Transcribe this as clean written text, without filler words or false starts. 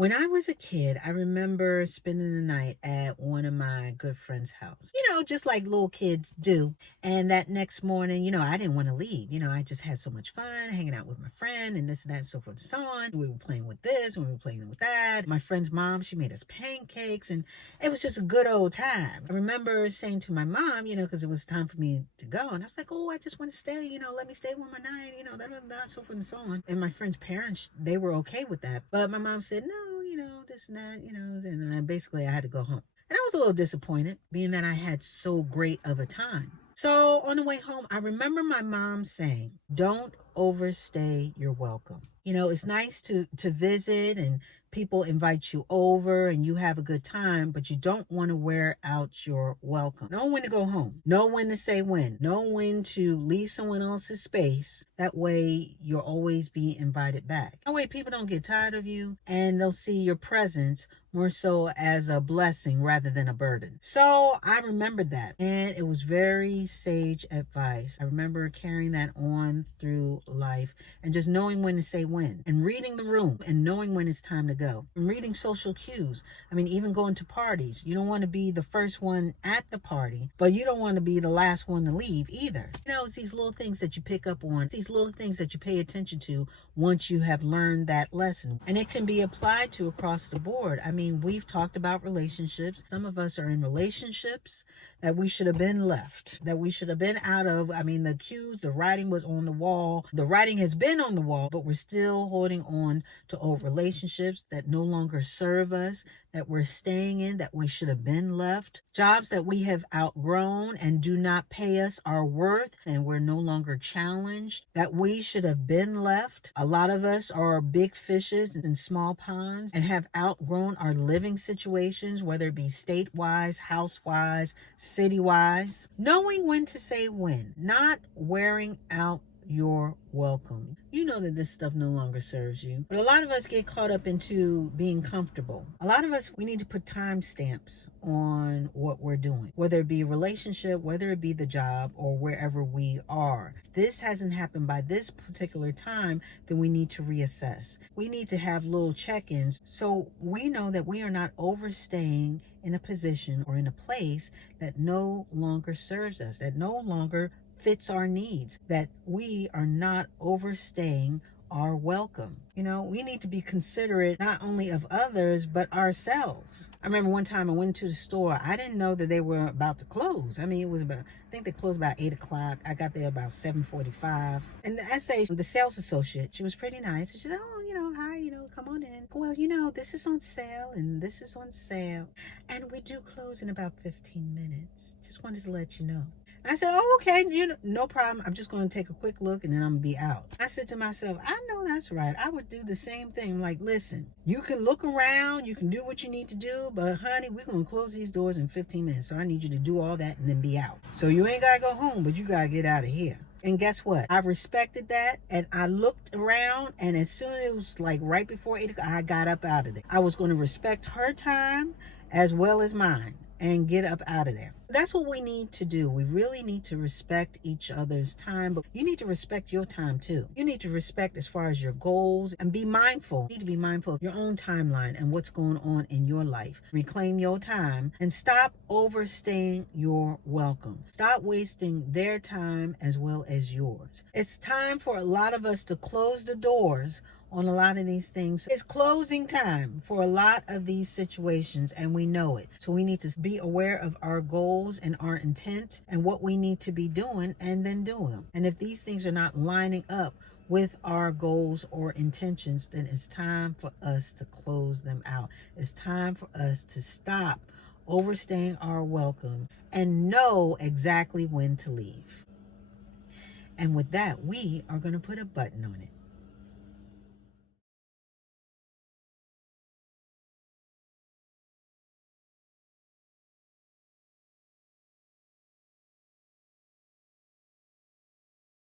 When I was a kid, I remember spending the night at one of my good friends' house, just like little kids do. And that next morning, I didn't want to leave. I just had so much fun hanging out with my friend and this and that and so forth and so on. We were playing with this and we were playing with that. My friend's mom, she made us pancakes and it was just a good old time. I remember saying to my mom, because it was time for me to go. And I was like, oh, I just want to stay, let me stay one more night, so forth and so on. And my friend's parents, they were okay with that. But my mom said, no, this and that, and basically I had to go home. And I was a little disappointed, being that I had so great of a time. So on the way home, I remember my mom saying, don't overstay your welcome. It's nice to visit and people invite you over and you have a good time, but you don't want to wear out your welcome. Know when to go home. Know when to say when. Know when to leave someone else's space. That way you'll always be invited back. That way people don't get tired of you and they'll see your presence more so as a blessing rather than a burden. So I remembered that, and it was very sage advice. I remember carrying that on through life and just knowing when to say when, and reading the room and knowing when it's time to go, and reading social cues. Even going to parties, you don't want to be the first one at the party, but you don't want to be the last one to leave either. It's these little things that you pick up on, these little things that you pay attention to once you have learned that lesson, and it can be applied to across the board. We've talked about relationships. Some of us are in relationships that we should have been left, that we should have been out of. The cues, the writing was on the wall. The writing has been on the wall, but we're still holding on to old relationships that no longer serve us, that we're staying in, that we should have been left. Jobs that we have outgrown and do not pay us our worth, and we're no longer challenged, that we should have been left. A lot of us are big fishes in small ponds and have outgrown our living situations, whether it be state-wise, house-wise, city-wise. Knowing when to say when, not wearing out your welcome. You know that this stuff no longer serves you. But a lot of us get caught up into being comfortable. A lot of us, we need to put time stamps on what we're doing, whether it be a relationship, whether it be the job, or wherever we are. If this hasn't happened by this particular time, then we need to reassess. We need to have little check-ins so we know that we are not overstaying in a position or in a place that no longer serves us, that no longer fits our needs, that we are not overstaying our welcome. We need to be considerate not only of others, but ourselves. I remember one time I went to the store. I didn't know that they were about to close. I think they closed about 8 o'clock. I got there about 7:45. And the sales associate, she was pretty nice. She said, oh, hi, come on in. Well, this is on sale and this is on sale. And we do close in about 15 minutes. Just wanted to let you know. I said, oh, okay, no problem. I'm just going to take a quick look and then I'm going to be out. I said to myself, I know that's right. I would do the same thing. I'm like, listen, you can look around, you can do what you need to do, but honey, we're going to close these doors in 15 minutes. So I need you to do all that and then be out. So you ain't got to go home, but you got to get out of here. And guess what? I respected that, and I looked around, and as soon as it was like right before 8 o'clock, I got up out of there. I was going to respect her time as well as mine and get up out of there. That's what we need to do. We really need to respect each other's time, but you need to respect your time too. You need to respect as far as your goals and be mindful. You need to be mindful of your own timeline and what's going on in your life. Reclaim your time and stop overstaying your welcome. Stop wasting their time as well as yours. It's time for a lot of us to close the doors on a lot of these things. It's closing time for a lot of these situations, and we know it. So we need to be aware of our goals and our intent and what we need to be doing, and then do them. And if these things are not lining up with our goals or intentions, then it's time for us to close them out. It's time for us to stop overstaying our welcome and know exactly when to leave. And with that, we are going to put a button on it.